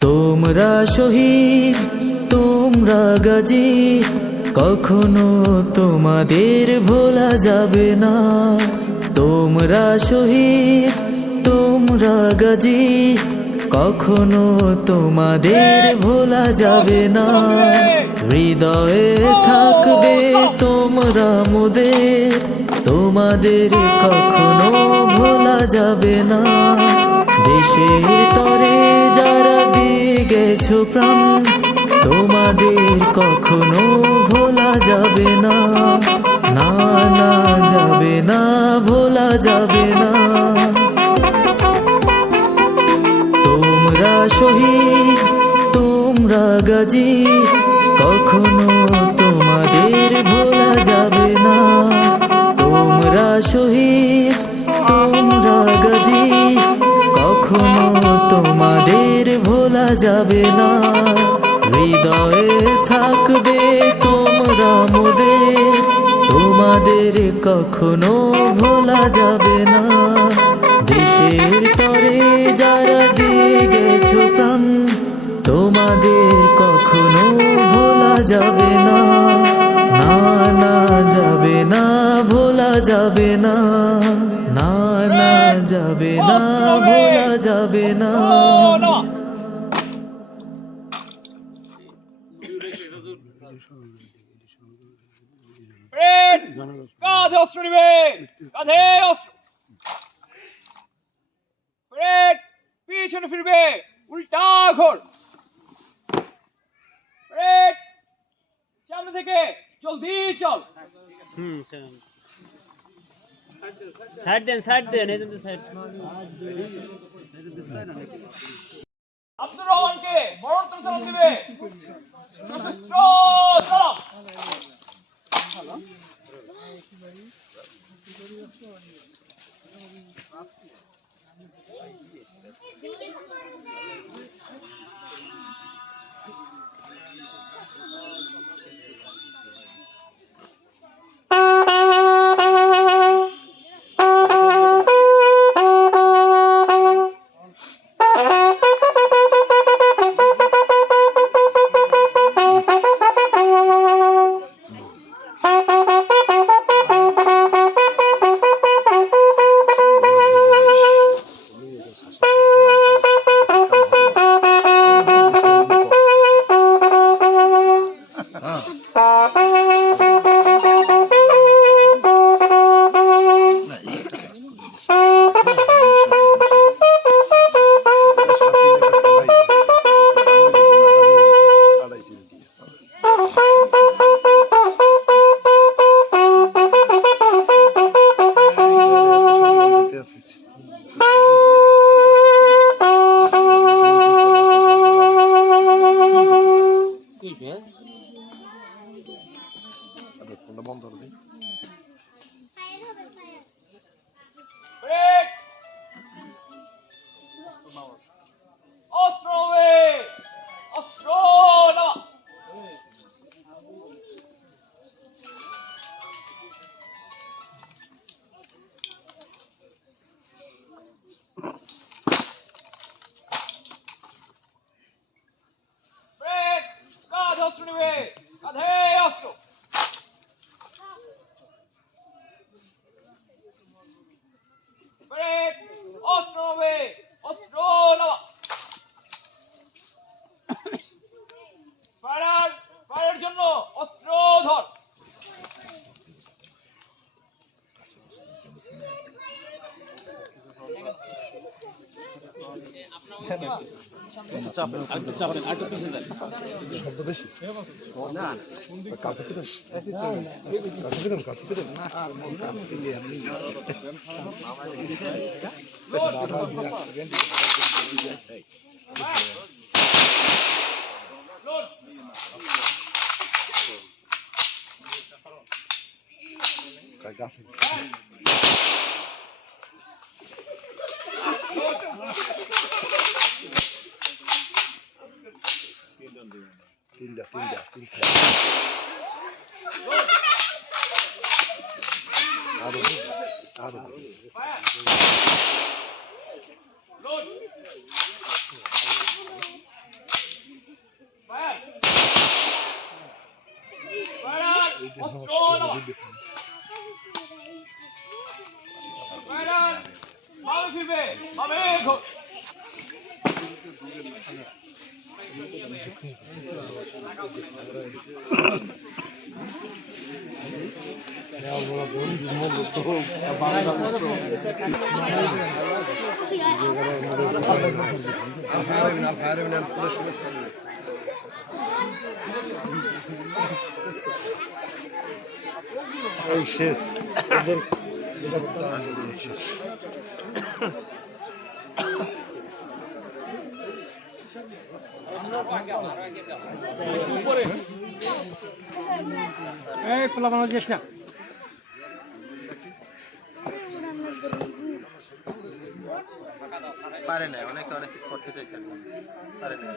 তোমরা শহীদ, তোমরা গাজী, কখনো তোমাদের ভোলা যাবে না। তোমরা শহীদ, তোমরা গাজী, কখনো তোমাদের ভোলা যাবে না। হৃদয়ে থাকবে তোমরা মোদের, তোমাদের কখনো ভোলা যাবে না। দেশের তরে যারা দিয়ে গেছো প্রাণ, তোমাদের কখনো ভোলা যাবে না। না না যাবে না, ভোলা যাবে না। তোমরা শহীদ, তোমরা গাজী, কখনো তোমাদের ভোলা যাবে না। তোমরা শহীদ, তোমরা গাজী, কখনো তোমাদের ভোলা যাবে না। হৃদয়ে থাকবে তোমরা মোদের, তোমাদের কখনো ভোলা যাবে না। দেশের তরে যারা দিয়ে গেছো প্রাণ, তোমাদের কখনো ভোলা যাবে না। না না যাবে না, ভোলা যাবে না। না না যাবে না, ভোলা যাবে না। কাঁধে অস্ত্র নিবেন, কাঁধে অস্ত্র। পিছনে ফিরবে, উল্টা ঘোর। সামনে থেকে জলদি চল। সাইড দেন, সাইড দেন, এই যে সাইড। আব্দুর রহমানকে মরণোত্তর সালাম দিবে। সশস্ত্র সালাম। চাপেন আরেকটু চাপেন আরেকটু পিছনে যান তিনটা আরো লোড ফায়ার ফায়ার ফায়ার বামে ফিরবে বামে শেষ উপরে এই খোলা বানানো যাস না পারে না অনেকে অনেক কিছু করতে চাইছেন পারে না